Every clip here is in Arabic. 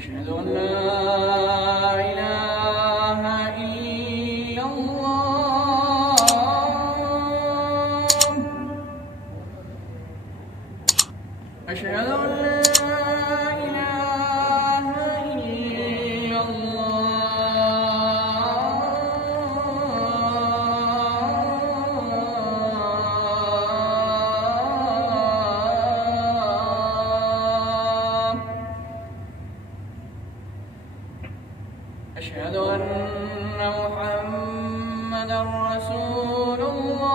أشهد أن لا إله إلا الله. أشهد أن لا إله إلا الله. أشهد أن محمدًا رسول الله.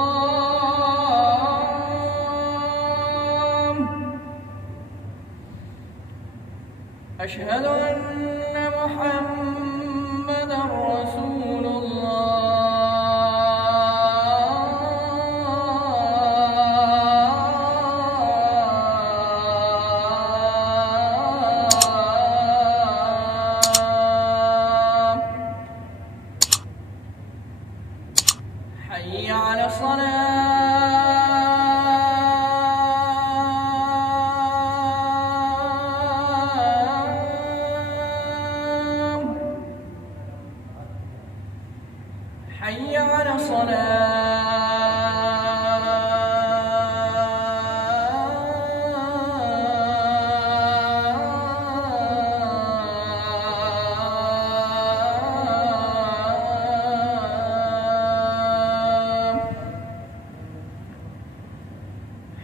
أشهد أن محمدًا رسول الله. حي على الصلاة. حي على الصلاة.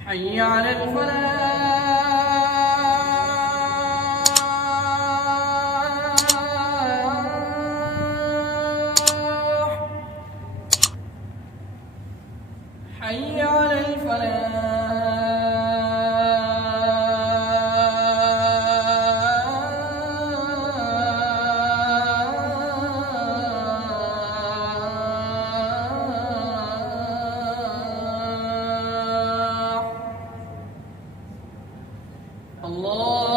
حي على الفلاح. حي على الفلاح. الله